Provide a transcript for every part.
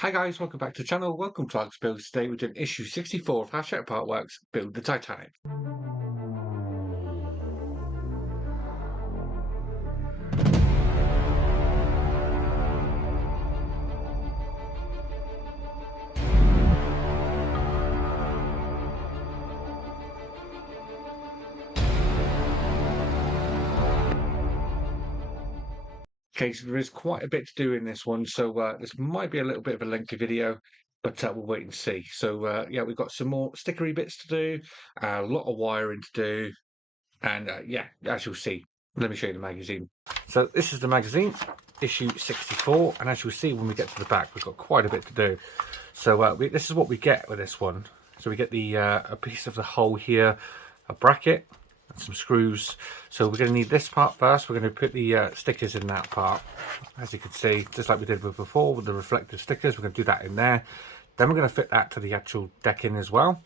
Hi guys, welcome back to the channel. Welcome to Alex Builds. Today we're doing issue 64 of Hashtag Partworks Build the Titanic. Okay, so there is quite a bit to do in this one, so this might be a little bit of a lengthy video, but we'll wait and see. So yeah, we've got some more stickery bits to do, a lot of wiring to do, and yeah, as you'll see, let me show you the magazine. So this is the magazine, issue 64, and as you'll see when we get to the back, we've got quite a bit to do. So this is what we get with this one. So we get the a piece of the hull here, a bracket, and some screws. So we're going to need this part first. We're going to put the stickers in that part, as you can see, just like we did with before with the reflective stickers. We're going to do that in there. Then we're going to fit that to the actual decking as well.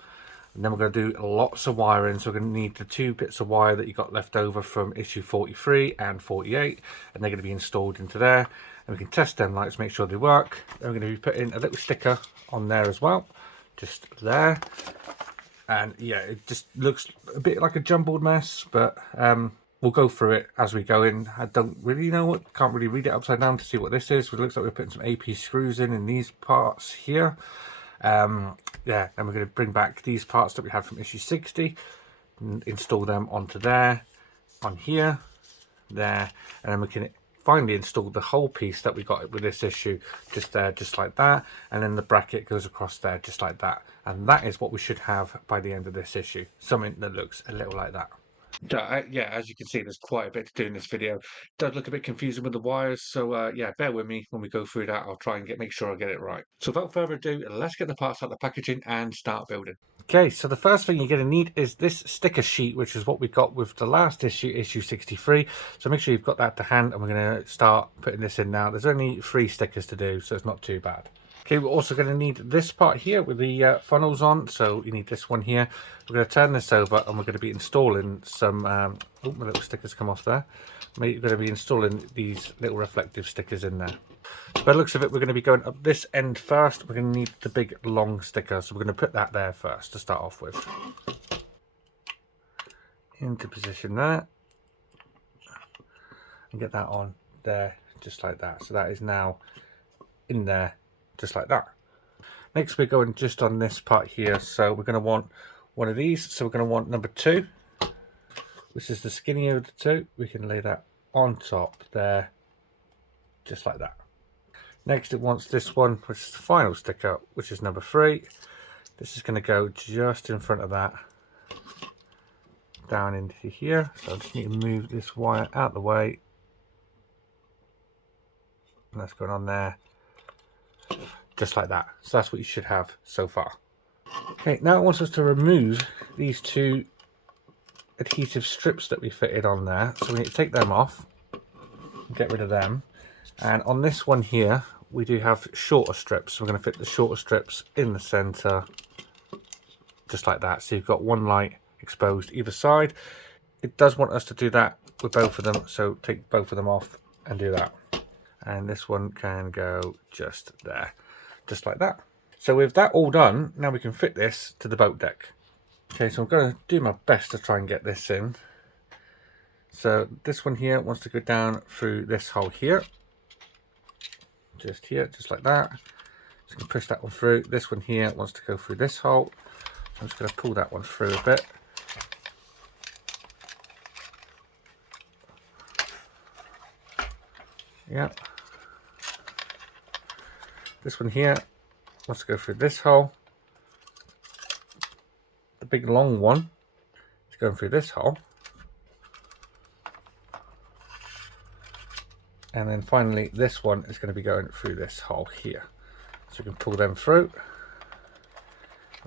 And then we're going to do lots of wiring. So we're going to need the two bits of wire that you got left over from issue 43 and 48, and they're going to be installed into there. And we can test them lights, make sure they work. Then we're going to be putting a little sticker on there as well, just there. And yeah, it just looks a bit like a jumbled mess, but we'll go through it as we go in. I don't really know what, can't really read it upside down to see what this is. It looks like we're putting some AP screws in these parts here. Yeah, and we're going to bring back these parts that we had from issue 60 and install them onto there, on here, there, and then we can finally install the whole piece that we got with this issue just there, just like that, and then the bracket goes across there just like that, and that is what we should have by the end of this issue, something that looks a little like that. Yeah, as you can see, there's quite a bit to do in this video. It does look a bit confusing with the wires, so yeah, bear with me when we go through that. I'll try and make sure I get it right. So without further ado, let's get the parts out of the packaging and start building. Okay, so the first thing you're going to need is this sticker sheet, which is what we got with the last issue, issue 63. So make sure you've got that to hand, and we're going to start putting this in now. There's only 3 stickers to do, so it's not too bad. Okay, we're also going to need this part here with the funnels on, so you need this one here. We're going to turn this over, and we're going to be installing some, oh, my little stickers come off there. We're going to be installing these little reflective stickers in there. By the looks of it, we're going to be going up this end first. We're going to need the big long sticker, so we're going to put that there first to start off with. Into position there. And get that on there, just like that. So that is now in there, just like that. Next we're going just on this part here, so we're going to want one of these. So we're going to want number 2, which is the skinnier of the 2. We can lay that on top there, just like that. Next it wants this one, which is the final sticker, which is number 3. This is going to go just in front of that, down into here. So I just need to move this wire out of the way, and that's going on there, just like that. So that's what you should have so far. Okay, now it wants us to remove these 2 adhesive strips that we fitted on there. So we need to take them off, get rid of them. And on this one here, we do have shorter strips. So we're going to fit the shorter strips in the center, just like that. So you've got one light exposed either side. It does want us to do that with both of them, so take both of them off and do that. And this one can go just there, just like that. So with that all done, now we can fit this to the boat deck. Okay, so I'm going to do my best to try and get this in. So this one here wants to go down through this hole here, just like that. So you can push that one through. This one here wants to go through this hole. So I'm just going to pull that one through a bit. Yeah. This one here wants to go through this hole. The big long one is going through this hole. And then finally this one is going to be going through this hole here. So we can pull them through.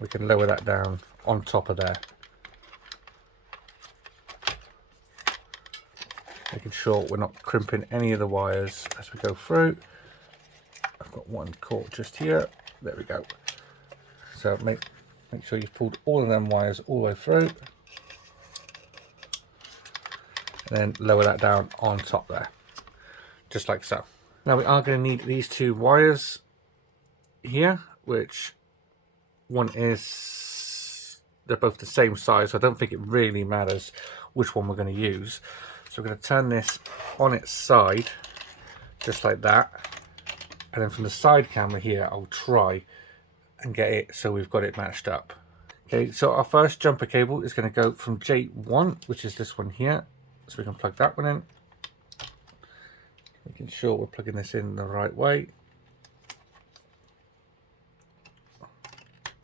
We can lower that down on top of there, making sure we're not crimping any of the wires as we go through. I've got one caught just here. There we go. So make sure you've pulled all of them wires all the way through, and then lower that down on top there, just like so. Now we are going to need these 2 wires here, which one is, they're both the same size, so I don't think it really matters which one we're going to use. So we're going to turn this on its side, just like that. And then from the side camera here, I'll try and get it so we've got it matched up. Okay, so our first jumper cable is going to go from J1, which is this one here. So we can plug that one in. Making sure we're plugging this in the right way.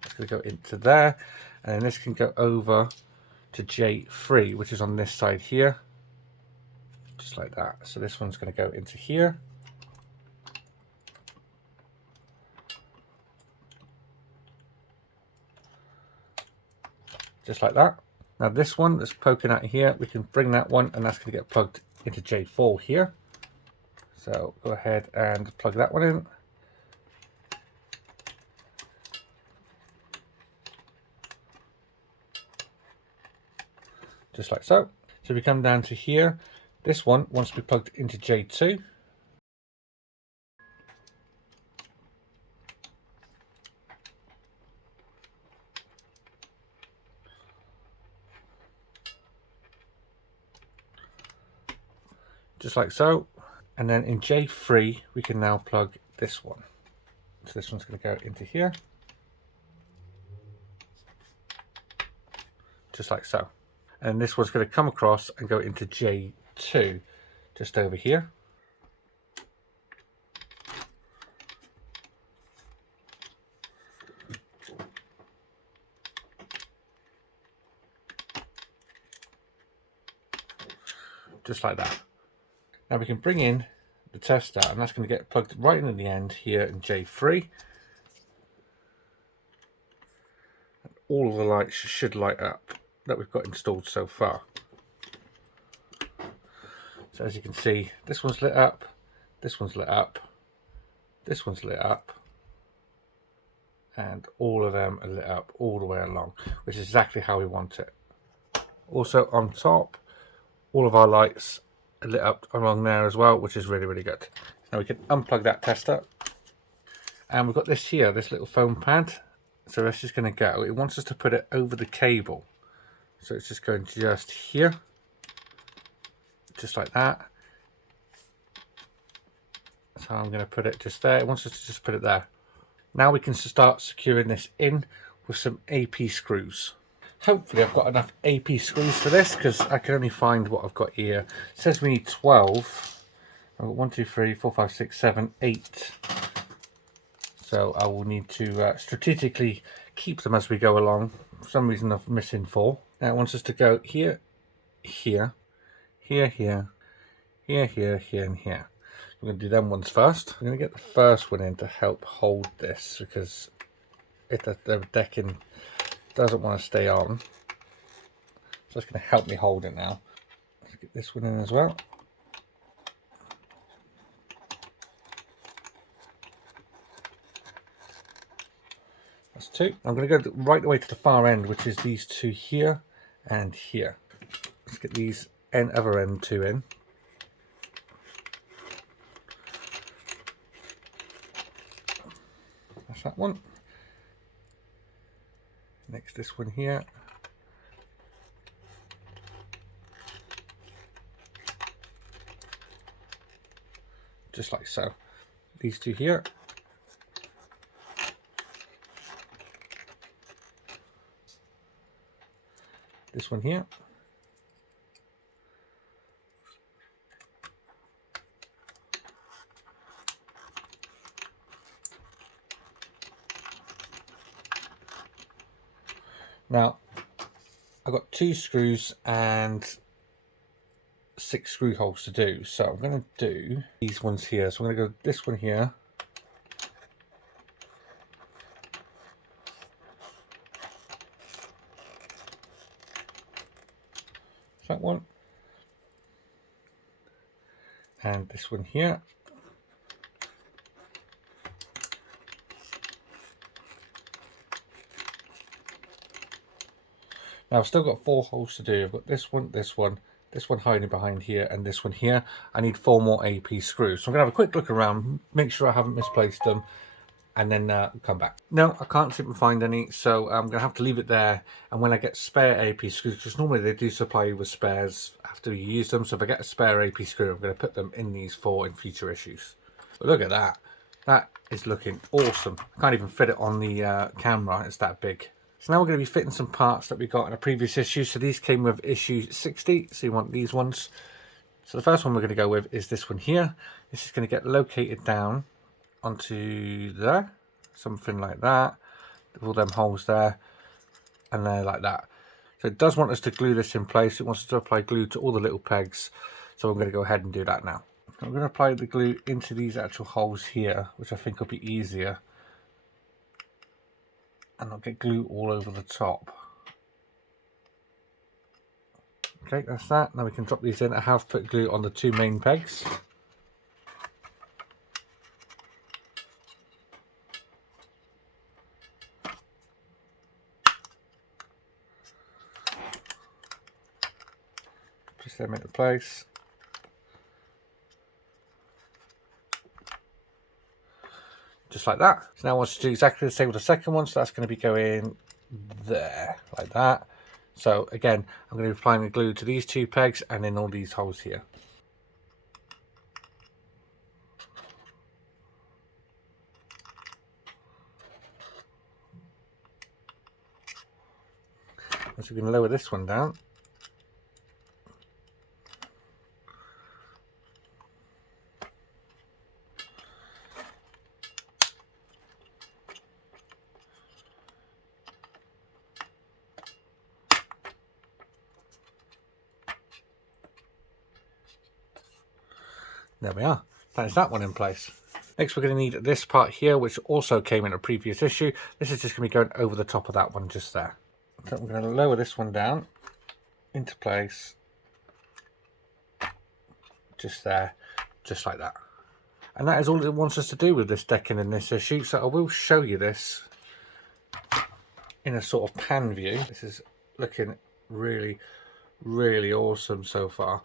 It's going to go into there. And then this can go over to J3, which is on this side here. Just like that. So this one's going to go into here. Just like that. Now this one that's poking out here, we can bring that one, and that's going to get plugged into J4 here. So go ahead and plug that one in. Just like so. So we come down to here. This one wants to be plugged into J2. Just like so. And then in J3, we can now plug this one. So this one's going to go into here. Just like so. And this one's going to come across and go into J2, just over here. Just like that. Now we can bring in the tester, and that's going to get plugged right in at the end here in J3. And all of the lights should light up that we've got installed so far. So as you can see, this one's lit up, this one's lit up, this one's lit up, and all of them are lit up all the way along, which is exactly how we want it. Also on top, all of our lights are lit up along there as well, which is really, really good. Now we can unplug that tester, and we've got this here, this little foam pad. So that's just going to go. It wants us to put it over the cable. So it's just going just here, just like that. So I'm going to put it just there. It wants us to just put it there. Now we can start securing this in with some AP screws. Hopefully I've got enough AP screws for this, because I can only find what I've got here. It says we need 12. I've got 1, 2, 3, 4, 5, 6, 7, 8. So I will need to strategically keep them as we go along. For some reason I'm missing 4. Now it wants us to go here, here, here, here, here, here, here, and here. We're going to do them ones first. I'm going to get the first one in to help hold this, because if the decking doesn't want to stay on. So it's going to help me hold it now. Let's get this one in as well. That's 2. I'm going to go right the way to the far end, which is these 2 here and here. Let's get these other end 2 in. That's that one. Next, this one here. Just like so. These 2 here. This one here. Now, I've got 2 screws and 6 screw holes to do. So I'm going to do these ones here. So I'm going to go this one here. That one. And this one here. Now I've still got 4 holes to do. I've got this one, this one, this one hiding behind here, and this one here. I need 4 more AP screws. So I'm going to have a quick look around, make sure I haven't misplaced them, and then come back. No, I can't seem to find any, so I'm going to have to leave it there. And when I get spare AP screws, because normally they do supply you with spares after you use them, so if I get a spare AP screw, I'm going to put them in these in future issues. But look at that. That is looking awesome. I can't even fit it on the camera, it's that big. So now we're going to be fitting some parts that we got in a previous issue. So these came with issue 60, so you want these ones. So the first one we're going to go with is this one here. This is going to get located down onto there, something like that, with all them holes there and there like that. So it does want us to glue this in place. It wants us to apply glue to all the little pegs, so I'm going to go ahead and do that now. I'm going to apply the glue into these actual holes here, which I think will be easier, and I'll get glue all over the top. Okay, that's that. Now we can drop these in. I have put glue on the two main pegs. Just them into place. Just like that. So now I want to do exactly the same with the second one. So that's going to be going there, like that. So again, I'm going to be applying the glue to these two pegs and in all these holes here. So we're going to lower this one down. There we are. That is that one in place. Next, we're going to need this part here, which also came in a previous issue. This is just going to be going over the top of that one just there. So we're going to lower this one down into place, just there, just like that. And that is all it wants us to do with this decking in this issue. So I will show you this in a sort of pan view. This is looking really, really awesome so far.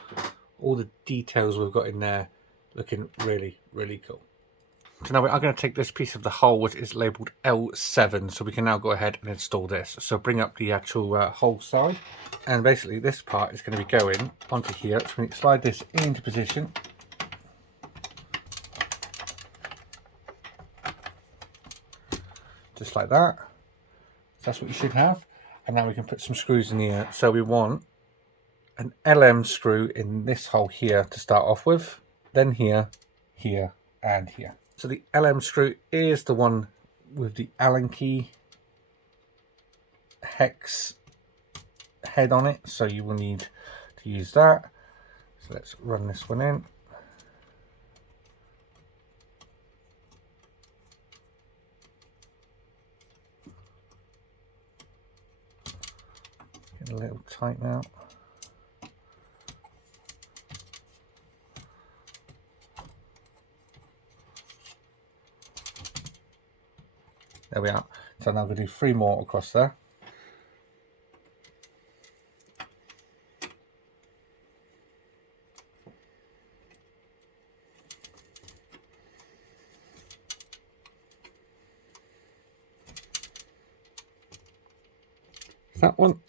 All the details we've got in there looking really, really cool. So now we are going to take this piece of the hull, which is labelled L7, so we can now go ahead and install this. So bring up the actual hull side, and basically this part is going to be going onto here. So we slide this into position. Just like that. That's what you should have. And now we can put some screws in here. So we want an LM screw in this hole here to start off with, then here, here, and here. So the LM screw is the one with the Allen key hex head on it, so you will need to use that. So let's run this one in. Get a little tight now. There we are. So now we're going to do 3 more across there. That one.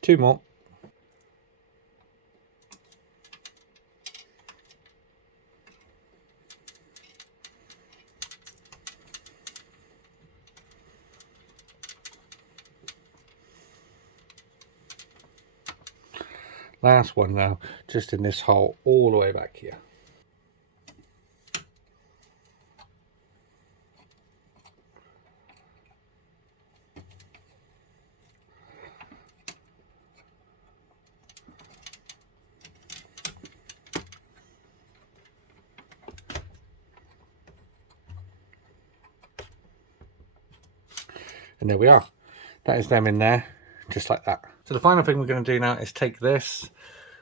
2 more. Last one now, just in this hole all the way back here. And there we are. That is them in there, just like that. So the final thing we're going to do now is take this,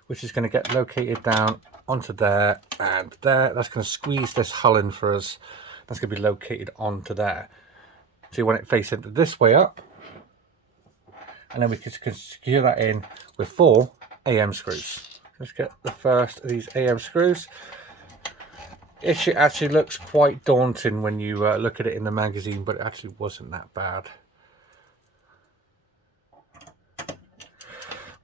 which is going to get located down onto there and there. That's going to squeeze this hull in for us. That's going to be located onto there. So you want it facing this way up. And then we can secure that in with 4 AM screws. Let's get the first of these AM screws. Issue actually looks quite daunting when you look at it in the magazine, but it actually wasn't that bad.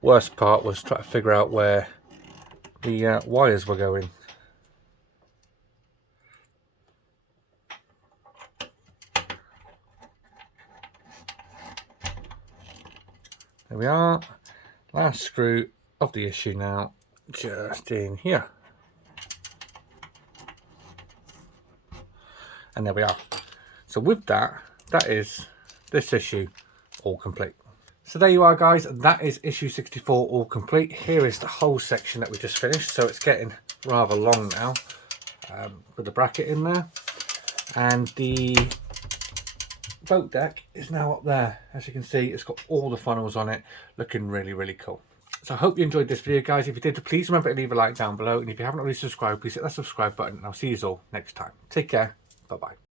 Worst part was trying to figure out where the wires were going. There we are. Last screw of the issue now, just in here. And there we are. So with that, that is this issue all complete. So there you are, guys. That is issue 64 all complete. Here is the whole section that we just finished. So it's getting rather long now, with the bracket in there. And the boat deck is now up there. As you can see, it's got all the funnels on it, looking really, really cool. So I hope you enjoyed this video, guys. If you did, please remember to leave a like down below. And if you haven't already subscribed, please hit that subscribe button. And I'll see you all next time. Take care. Bye-bye.